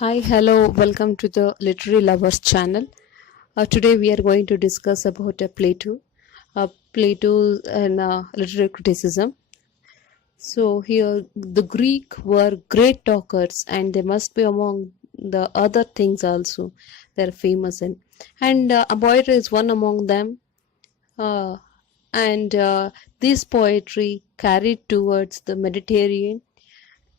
Hi, hello, welcome to the Literary Lovers channel. Today we are going to discuss about Plato and literary criticism. So here the Greek were great talkers, and they must be among the other things also they're famous in. And poetry is one among them. Uh, and this poetry carried towards the Mediterranean.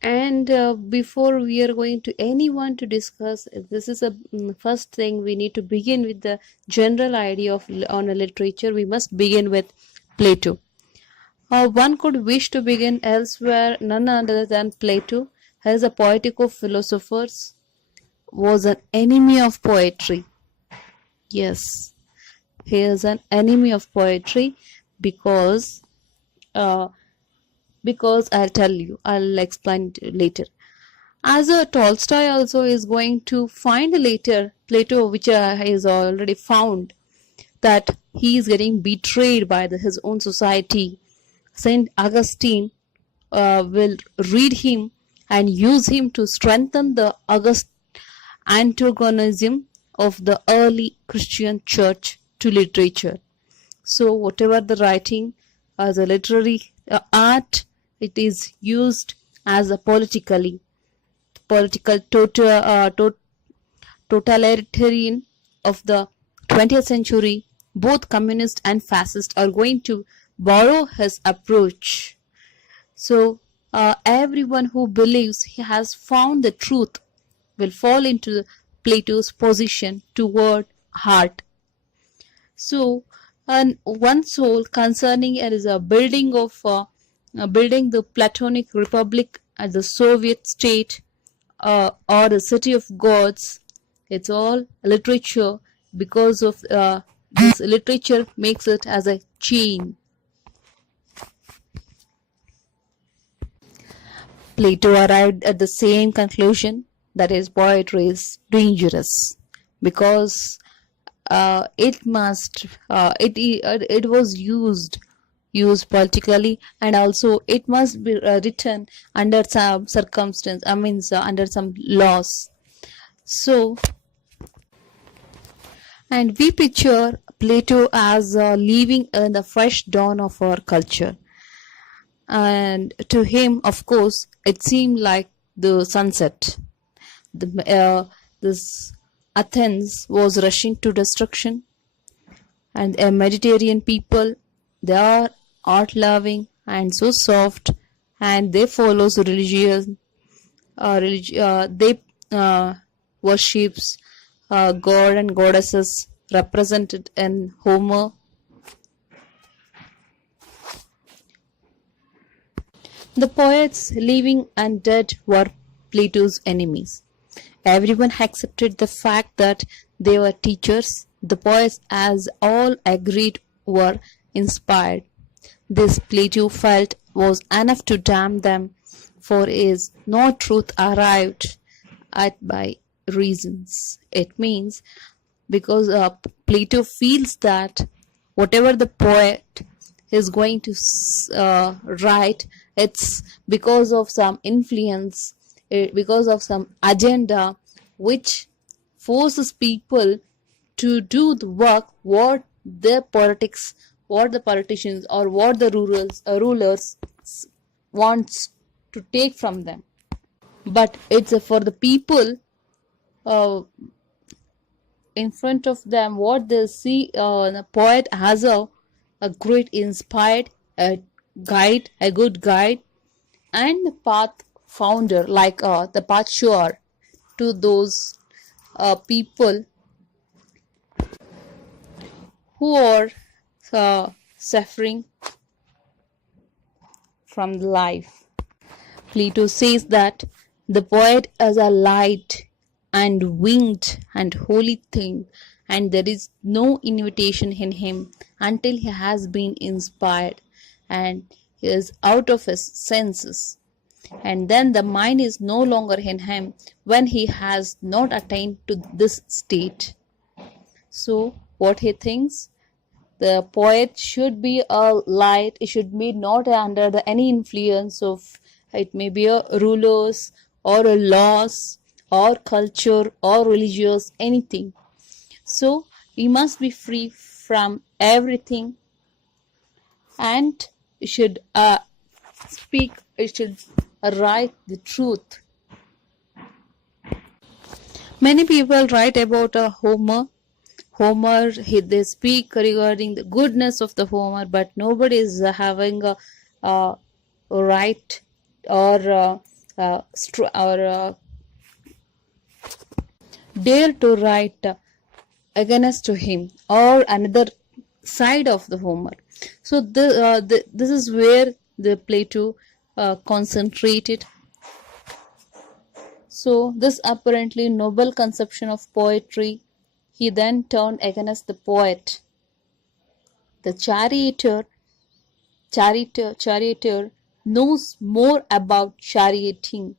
And before we are going to anyone to discuss, this is a first thing we need to begin with the general idea of on a literature. We must begin with Plato. One could wish to begin elsewhere, none other than Plato, as a poetical philosopher, was an enemy of poetry. Yes, he is an enemy of poetry because uh, I'll tell you, I'll explain it later. As a Tolstoy also is going to find later, Plato, which is already found, that he is getting betrayed by his own society. Saint Augustine will read him and use him to strengthen the August antagonism of the early Christian church to literature. So whatever the writing as a literary art, it is used as a political totalitarian of the 20th century. Both communist and fascist are going to borrow his approach. So everyone who believes he has found the truth will fall into Plato's position toward heart. So, and one soul concerning it is a building of building the Platonic Republic as the Soviet state or the city of gods. It's all literature because of this literature makes it as a chain. Plato arrived at the same conclusion, that is, poetry is dangerous because it was used politically, and also it must be written under some circumstance, under some laws. So, and we picture Plato as living in the fresh dawn of our culture, and to him, of course, it seemed like the sunset. This Athens was rushing to destruction, and a Mediterranean people, they are art loving and so soft, and they follows religion. They worships god and goddesses represented in Homer. The poets, living and dead, were Plato's enemies. Everyone accepted the fact that they were teachers. The poets, as all agreed, were inspired. This Plato felt was enough to damn them, for is no truth arrived at by reasons. It means because Plato feels that whatever the poet is going to write, it's because of some influence, because of some agenda which forces people to do the work what the politicians or what the rulers wants to take from them. But it's for the people uh, in front of them, what they see the poet has a great inspired a good guide, and the path founder, like the path shower to those people who are suffering from life. Plato says that the poet is a light and winged and holy thing, and there is no invitation in him until he has been inspired and he is out of his senses. And then the mind is no longer in him when he has not attained to this state. So, what he thinks, the poet should be a light, it should be not under any influence of, it may be a rulers or a laws or culture or religious anything. So he must be free from everything, and he should speak, he should write the truth. Many people write about Homer, they speak regarding the goodness of the Homer, but nobody is having a right or dare to write against to him or another side of the Homer. So this is where the Plato concentrated. So this apparently noble conception of poetry, he then turned against the poet. The charioteer knows more about charioting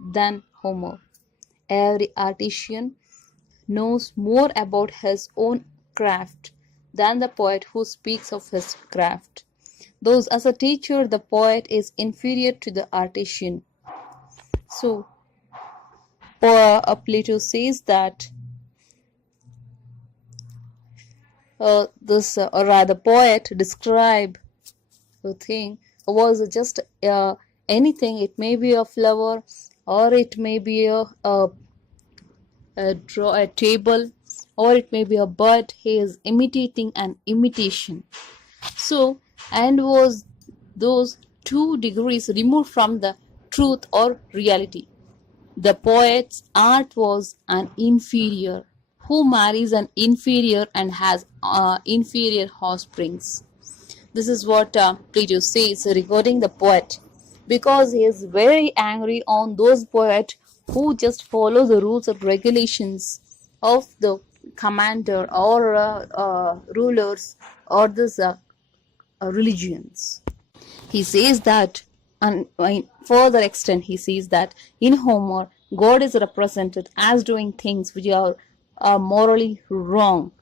than Homer. Every artisan knows more about his own craft than the poet who speaks of his craft. Thus, as a teacher, the poet is inferior to the artisan. So, Plato says that or rather, poet describe a thing was just anything. It may be a flower, or it may be a table, or it may be a bird. He is imitating an imitation. So, and was those 2 degrees removed from the truth or reality. The poet's art was an inferior who marries an inferior and has inferior offsprings. This is what Plato says regarding the poet, because he is very angry on those poets who just follow the rules and regulations of the commander or rulers or this religions. He says that, and in further extent, he says that in Homer, God is represented as doing things which are morally wrong.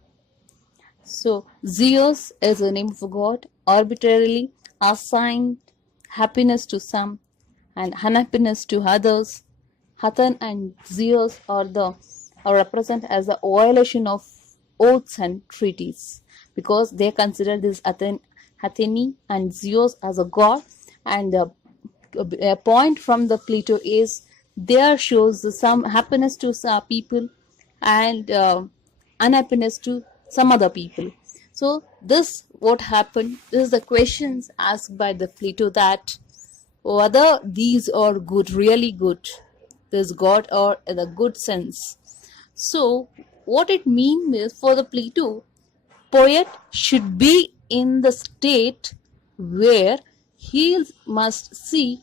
So, Zeus is the name of God, arbitrarily assigned happiness to some and unhappiness to others. Hathan and Zeus are represent as a violation of oaths and treaties, because they consider this Athene and Zeus as a god, and a point from the Plato is there shows some happiness to some people and unhappiness to some other people. So this what happened, this is the questions asked by the Plato, that whether these are good, really good, this god or in the good sense. So what it means is, for the Plato, poet should be in the state where he must see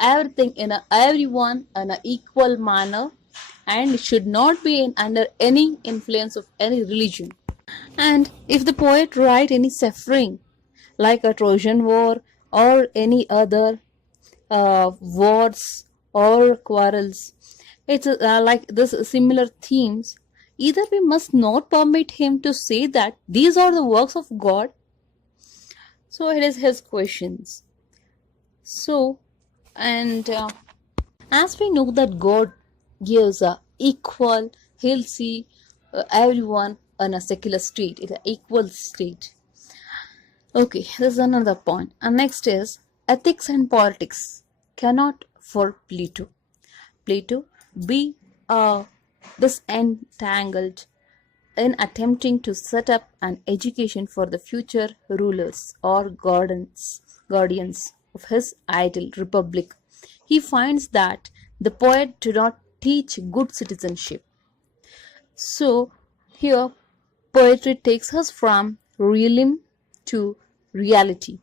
everything in everyone in an equal manner, and should not be under any influence of any religion. And if the poet write any suffering, like a Trojan War or any other wars or quarrels, it's like this similar themes, either we must not permit him to say that these are the works of God. So it is his questions. So, and as we know that God gives a equal, he'll see everyone in a secular state, in an equal state. Okay, this is another point. And next is ethics and politics cannot for Plato. Plato be disentangled in attempting to set up an education for the future rulers or guardians of his ideal republic. He finds that the poet do not teach good citizenship. So here poetry takes us from realism to reality.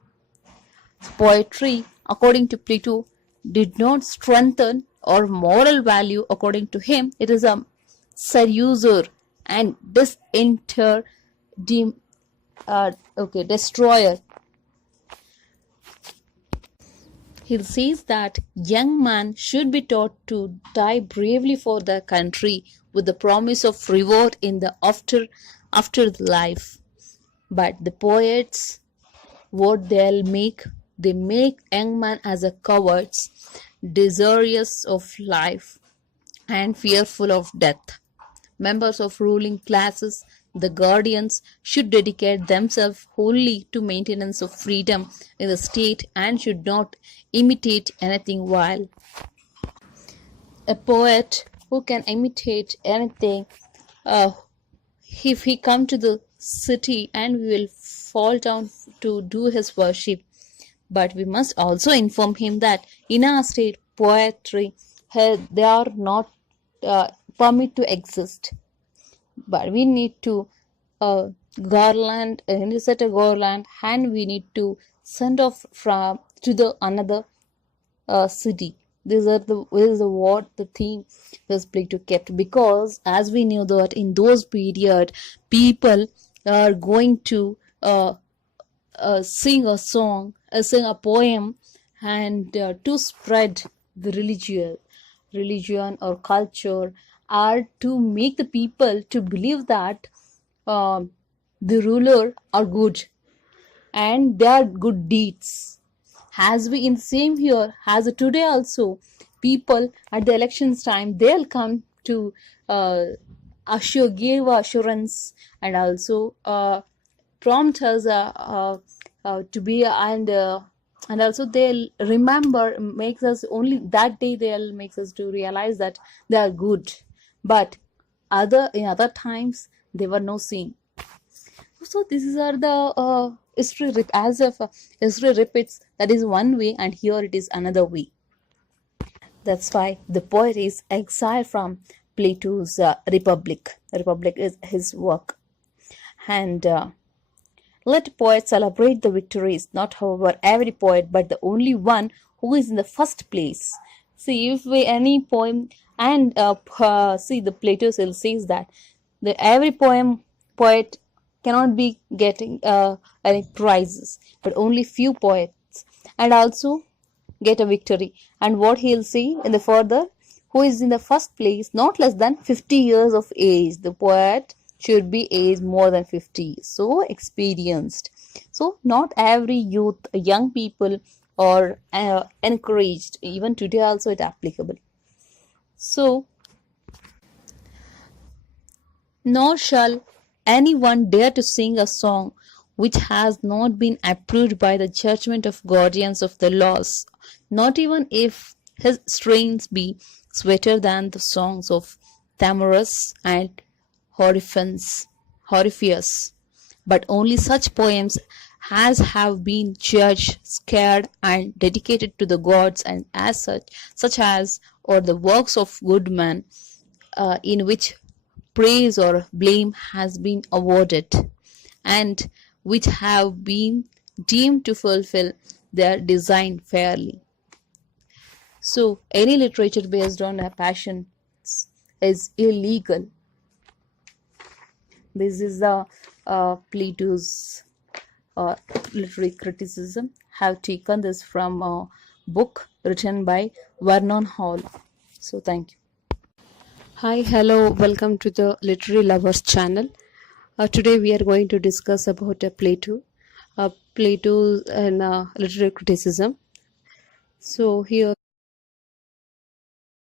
Poetry, according to Plato, did not strengthen or moral value. According to him, it is a seducer and destroyer. He says that young man should be taught to die bravely for the country with the promise of reward in the after life. But the poets, what they'll make, They make young men as a cowards, desirous of life, and fearful of death. Members of ruling classes, the guardians, should dedicate themselves wholly to maintenance of freedom in the state and should not imitate anything vile. A poet who can imitate anything, uh, if he come to the city and we will fall down to do his worship, but we must also inform him that in our state poetry, they are not permit to exist, but we need to uh, garland set a garland and we need to send off from to the another city. These are the is the what the theme was Plato kept, because as we knew that in those period people are going to sing a song, sing a poem, and to spread the religion or culture, are to make the people to believe that um the ruler are good and their good deeds. As we in the same here as today also, people at the elections time they'll come to uh, give assurance and also prompt us to be and also they'll remember makes us only that day they'll makes us to realize that they are good, but other in other times they were no seen. So these are the as if history repeats, that is one way and here it is another way. That's why the poet is exiled from Plato's Republic is his work. And let poets celebrate the victories, not however every poet, but the only one who is in the first place. See, if we any poem and see the Plato still says that the every poet cannot be getting any prizes, but only few poets and also get a victory. And what he'll say in the further, who is in the first place, not less than 50 years of age. The poet should be aged more than 50, so experienced. So not every youth, young people are encouraged. Even today also it applicable. So nor shall anyone dare to sing a song which has not been approved by the judgment of guardians of the laws, not even if his strains be sweeter than the songs of Thamurus and Horiphius, but only such poems as have been judged, scared, and dedicated to the gods, and as such as or the works of good men, in which praise or blame has been awarded, and which have been deemed to fulfill their design fairly. So, any literature based on a passion is illegal. This is the Plato's literary criticism. Have taken this from a book written by Vernon Hall. So, thank you. Hi, hello, welcome to the Literary Lovers channel. Today we are going to discuss about Plato and literary criticism. So here